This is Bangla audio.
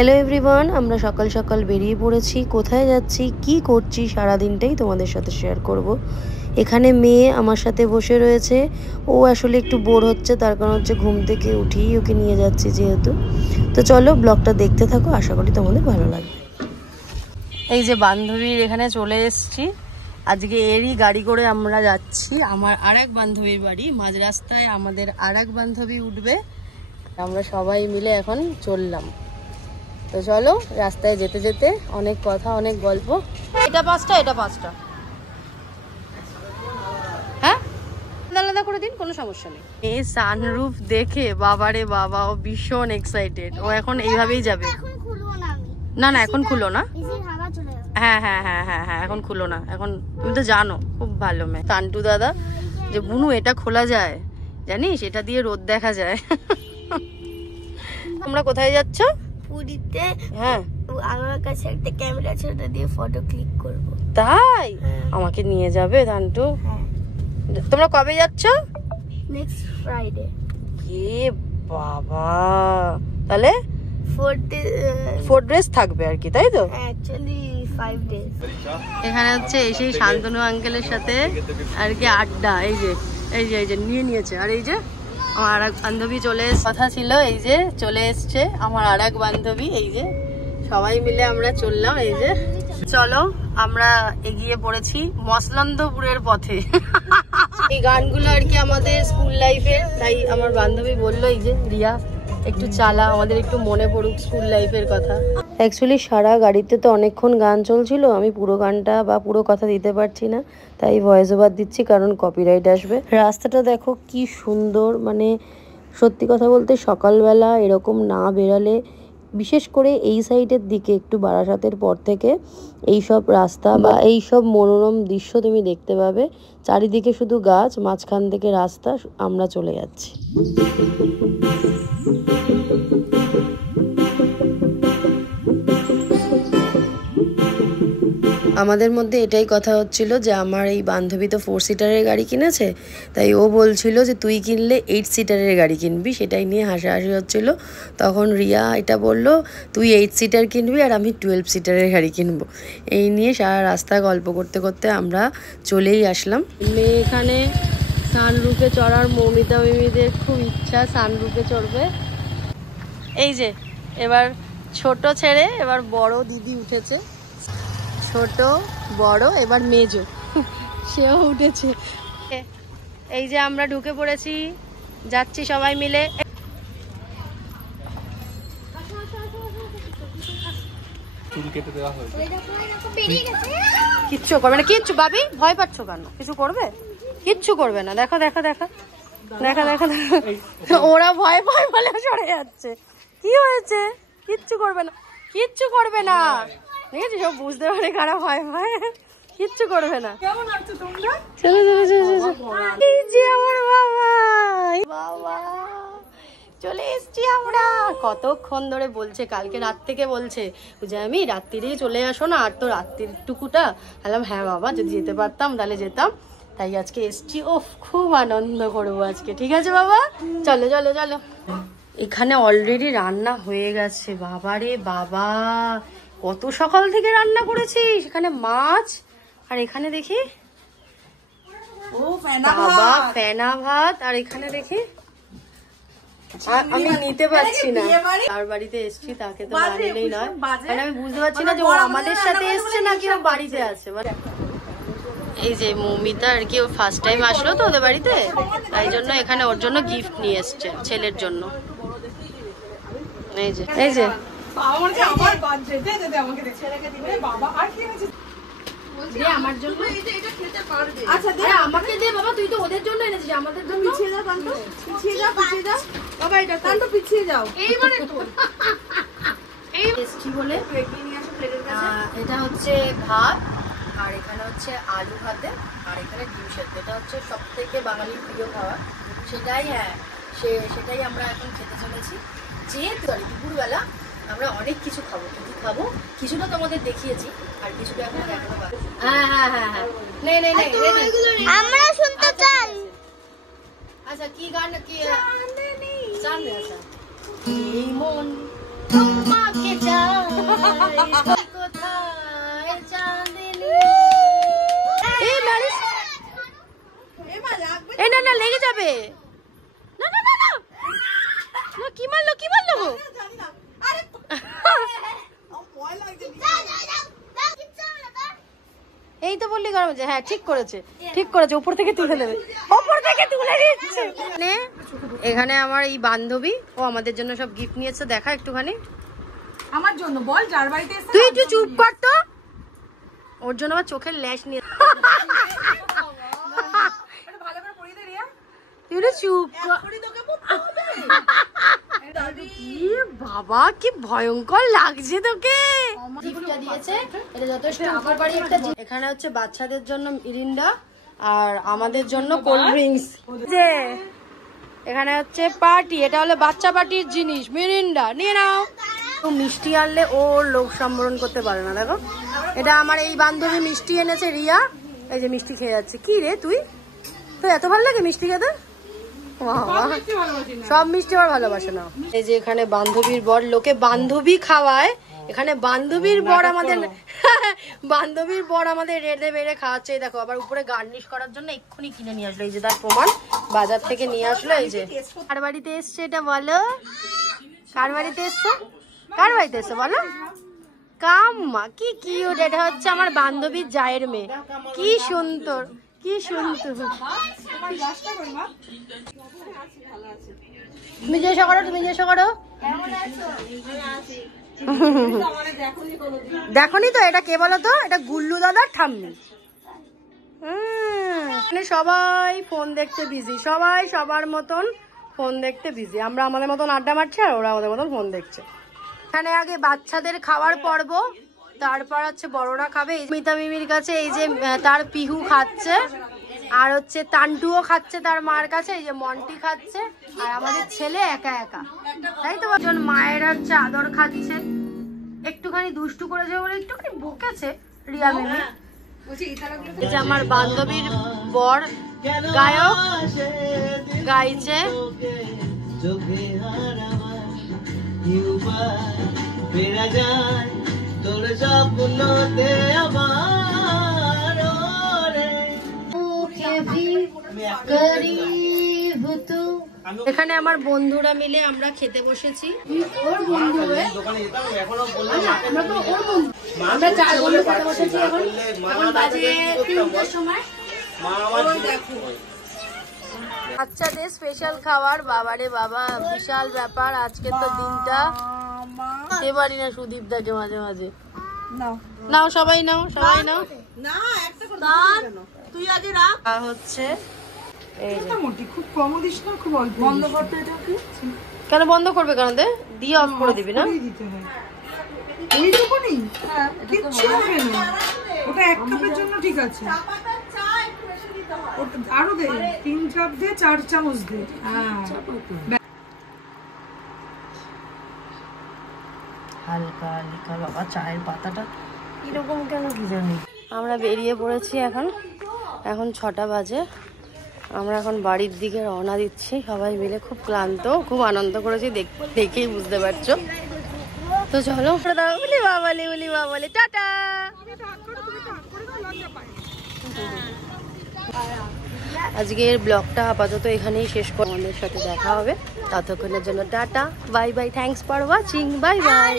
হ্যালো এভরিওয়ান, আমরা সকাল সকাল বেরিয়ে পড়েছি। কোথায় যাচ্ছি, কি করছি সারা দিনটাই তোমাদের সাথে শেয়ার করব। এখানে মেয়ে আমার সাথে বসে রয়েছে। ও আসলে একটু বোর হচ্ছে, তার কারণ হচ্ছে ঘুম থেকে উঠিয়ে ওকে নিয়ে যাচ্ছি যেহেতু। তো চলো ব্লগটা দেখতে থাকো, আশা করি তোমাদের ভালো লাগবে। এই যে বান্ধবীর এখানে চলে এসেছি। আজকে এরই গাড়ি করে আমরা যাচ্ছি আমার আরেক বান্ধবীর বাড়ি। মাঝ রাস্তায় আমাদের আরেক বান্ধবী উঠবে, আমরা সবাই মিলে এখন চললাম। তো চলো, রাস্তায় যেতে যেতে অনেক কথা, অনেক গল্প। এটা 5টা, এটা 5টা, হ্যাঁ আলাদা করে দিন, কোনো সমস্যা নেই। এই সানরুফ দেখে বাবারে বাবা, ও ভীষণ এক্সাইটেড। ও এখন এইভাবেই যাবে। না না, এখন খুলো না। হ্যাঁ হ্যাঁ হ্যাঁ হ্যাঁ হ্যাঁ, এখন খুলো না। এখন তুমি তো জানো খুব ভালো মেয়ে কান্টু দাদা, যে বুনু এটা খোলা যায়, জানিস এটা দিয়ে রোদ দেখা যায়। তোমরা কোথায় যাচ্ছ? পুরীতে। হ্যাঁ, আমার কাছে একটা ক্যামেরা আছে, ওটা দিয়ে ফটো ক্লিক করব। তাই? আমাকে নিয়ে যাবে দান্টু? হ্যাঁ। তোমরা কবে যাচ্ছ? Next Friday. এ বাবা, তাহলে 4 ডেজ থাকবে আর কি, তাই তো? Actually 5 days. এখানে হচ্ছে এসেই শান্তনু আঙ্কেলের সাথে আর কি আড্ডা। এই যে এই যে এই যে নিয়ে নিয়েছে। আর এই যে আমার আর এক বান্ধবী চলে কথা ছিল, এই যে চলে এসছে আমার আর এক বান্ধবী। এই যে সবাই মিলে আমরা চললাম। এই যে চলো, আমরা এগিয়ে পড়েছি মসলন্দপুরের পথে। এই গানগুলো আর কি আমাদের স্কুল লাইফের, তাই আমার বান্ধবী বললো এই যে রিয়া একটু চালা, আমাদের একটু মনে পড়ুক স্কুল লাইফের কথা। অ্যাকচুয়ালি সারা গাড়িতে তো অনেকক্ষণ গান চলছিল, আমি পুরো গানটা বা পুরো কথা দিতে পারছি না, তাই ভয়েস ওভার দিচ্ছি কারণ কপিরাইট আসবে। রাস্তাটা দেখো কি সুন্দর, মানে সত্যি কথা বলতে সকালবেলা এরকম না বেরালে, বিশেষ করে এই সাইডের দিকে একটু বারাসাতের পর থেকে এইসব রাস্তা বা এইসব মনোরম দৃশ্য তুমি দেখতে পাবে। চারিদিকে শুধু গাছ, মাঝখান থেকে রাস্তা, আমরা চলে যাচ্ছি। আমাদের মধ্যে এটাই কথা হচ্ছিল যে আমার এই বান্ধবী তো 4 সিটারের গাড়ি কিনেছে, তাই ও বলছিল যে তুই কিনলে 8 সিটারের গাড়ি কিনবি, সেটাই নিয়ে হাসাহাসি হচ্ছিল। তখন রিয়া এটা বলল তুই 8 সিটার কিনবি আর আমি 12 সিটারের গাড়ি কিনবো। এই নিয়ে সারা রাস্তা গল্প করতে করতে আমরা চলেই আসলাম। মেয়ে এখানে সানরুফে চড়ার, মৌমিতা মিমিদের খুব ইচ্ছা সানরুফে চড়বে। এই যে এবার ছোট ছেড়ে এবার বড় দিদি উঠেছে, ছোট বড় এবার মেজো সেও উঠেছে। এই যে আমরা ঢুকে পড়েছি, যাচ্ছি সবাই মিলে। কিচ্ছু করবে না, কিচ্ছু বাবি ভয় পাচ্ছ কেন? কিছু করবে? কিচ্ছু করবে না। দেখো দেখো দেখো দেখো দেখো, ওরা ভয় পায় বলে সরে যাচ্ছে। কি হয়েছে? কিচ্ছু করবে না, কিচ্ছু করবে না, ঠিক আছে? সব বুঝতে পারে কারা ভয় পায়, কিচ্ছু করবে না। চলো চলো চলো, এই যে আমার বাবা, বাবা চলে এসছি আমরা। কতক্ষণ ধরে বলছে, কালকে রাত থেকে বলছে যে আমি রাত্রিরেই চলে আসো না, আর তো রাত্রির টুকুটা। বললাম হ্যাঁ বাবা, যদি যেতে পারতাম তাহলে যেতাম, তাই আজকে এসছি। ওফ, খুব আনন্দ করবো আজকে। ঠিক আছে বাবা, চলো চলো চলো। এখানে অলরেডি রান্না হয়ে গেছে। বাবারে বাবা, কত সকাল থেকে রান্না করেছি। সেখানে মাছ, আর এখানে দেখি বাবা ফেনা ভাত, আর এখানে দেখি আমি নিতে পারছি না। তার বাড়িতে এসছি, তাকে তো না নিলেই নয়, মানে আমি বুঝতে পারছি না যে ও আমাদের সাথে এসছে নাকি ও বাড়িতে আছে। এই যে মৌমিতা আর কি, ও ফার্স্ট টাইম আসলো তো ওদের বাড়িতে, তাই জন্য এখানে ওর জন্য গিফট নিয়ে এসছে ছেলের জন্য। এই যে এই যে আমার জন্য, আচ্ছা দে আমাকে দে বাবা, তুই তো ওদের জন্য এনেছিস, আমাদের জন্য পিছিয়ে যাও কান্ত, পিছিয়ে যাও পিছিয়ে যাও বাবা, এটা কান্ত পিছিয়ে যাও। এইবারে তো এই টেস্টি বলে প্লেটে নিয়ে আসো, প্লেটের কাছে। এটা হচ্ছে ভাত, আর এখানে হচ্ছে আলু ভাতে, আর এখানে ডিম সেদ্ধ। এটা হচ্ছে সবথেকে বাঙালির প্রিয় খাবার, সেটাই। হ্যাঁ, সেটাই আমরা এখন খেতে চলেছি। যেহেতু আর দুপুরবেলা আমরা অনেক কিছু খাবো, কি খাবো কিছুটা তোমাদের দেখিয়েছি, আর কিছুটা এখন দেখানো বাকি। হ্যাঁ হ্যাঁ হ্যাঁ হ্যাঁ, নেই নেই নেই, আমরা শুনতে চাই। আচ্ছা কি গান? কি চাঁদনি? আচ্ছা এই মন তোমাকে এই না না লেগে যাবে। না না না না কি মারলো কি মারলো এই তো বললি গরম হচ্ছে। হ্যাঁ ঠিক করেছে ঠিক করেছে, উপর থেকে তুলে দেবে, উপর থেকে তুলে দিচ্ছে। এখানে আমার এই বান্ধবী, ও আমাদের জন্য সব গিফট নিয়েছে, দেখা একটুখানি আমার জন্য বল, যার বাড়িতে এসে তুই একটু চুপ কর তো, ওর জন্য আমার চোখের ল্যাশ নিয়ে ভালো করে পড়িয়ে দে রিয়া। তুই চুপ কর। বাবা কি ভয়ঙ্কর লাগছে তোকে। এখানে হচ্ছে বাচ্চাদের জন্য মিরিন্ডা আর আমাদের জন্য কোল্ড ড্রিঙ্কস। যে এখানে হচ্ছে পার্টি, এটা হলো বাচ্চা পার্টির জিনিস, মিরিন্ডা নিয়ে নাও। তো মিষ্টি আনলে ওর লোক সম্বরণ করতে পারে না। দেখো এটা আমার এই বান্ধবী মিষ্টি এনেছে রিয়া, এই যে মিষ্টি খেয়ে যাচ্ছে। কি রে তুই, তোর এত ভালো লাগে মিষ্টি খেতে? সব মিষ্টি আবার ভালোবাসে না। এই যে এখানে বান্ধবীর বর, লোকে বান্ধবী খাওয়ায়, এখানে বান্ধবীর বর আমাদের বান্ধবীর বর আমাদের রেড়ে বেড়ে খাওয়াচ্ছে। দেখো আবার উপরে গার্নিশ করার জন্য এক্ষুনি কিনে নিয়ে আসলো, এই যে তার প্রমাণ, বাজার থেকে নিয়ে আসলো। এই যে কার বাড়িতে এসছে এটা বলো, কার বাড়িতে এসছে, কার বাড়িতে এসছে বলো? কাম্মা, কি কিউট। এটা হচ্ছে আমার বান্ধবীর জায়ের মেয়ে, কি সুন্দর কি সুন্দর। তুমি জিজ্ঞাসা করো, তুমি জিজ্ঞাসা করো। দেখনি তো এটা কে বলো তো, এটা গুল্লু দাদার ঠাম্মি। সবাই ফোন দেখতে বিজি, সবাই সবার মতন ফোন দেখতে বিজি। আমরা আমাদের মতন আড্ডা মারছি আর ওরা আমাদের মতন ফোন দেখছে। এখানে আগে বাচ্চাদের খাওয়ার পর্ব, তারপর হচ্ছে বড়রা খাবে। মিতা মিমির কাছে এই যে তার পিহু খাচ্ছে, আর হচ্ছে তান্টুও খাচ্ছে তার মার কাছে, এই যে মন্টি খাচ্ছে, আর আমাদের ছেলে একা একা, তাই তো। একজন মায়ের হচ্ছে আদর খাচ্ছে, একটুখানি দুষ্টু করেছে বলে একটুখানি বকেছে রিয়া মিমি। এই যে আমার বান্ধবীর বর গায়ক গাইছে। এখানে আমার বন্ধুরা মিলে আমরা খেতে বসেছি। ওর বন্ধু আমরা 4 বন্ধু খেতে বসেছি। এখন বাজে 3টার সময়। বাচ্চাদের স্পেশাল খাবার, বাবারে বাবা বিশাল ব্যাপার আজকে তো দিনটা। এবারই না সুদীপ দাকে মাঝে মাঝে নাও, সবাই নাও, সবাই নাও। তুই আগে রাখ। হচ্ছে খুব কম দিস না, খুব অল্প বন্ধ করতে। কেন বন্ধ করবে, কেন দিয়ে অফ করে দিবি না? এইটুকুনি কিচ্ছু হবে না, ওটা 1 কাপের জন্য ঠিক আছে। আরো দে, 3 কাপ দে, 4 চামচ দে। হালকা হালকা বাবা, চায়ের পাতাটা কিরকম কেন কি জানি। আমরা বেরিয়ে পড়েছি, এখন 6টা বাজে। আমরা এখন বাড়ির দিকে রওনা দিচ্ছি সবাই মিলে। খুব ক্লান্ত, খুব আনন্দ করেছি, দেখেই বুঝতে পারছো। তো চলো বলি বাবালে, বলি বাবালে, টাটা। আজকের ব্লগটা আপাতত এখানেই শেষ করব। আমাদের সাথে দেখা হবে, ততক্ষণের জন্য tata, bye bye, thanks for watching, bye bye.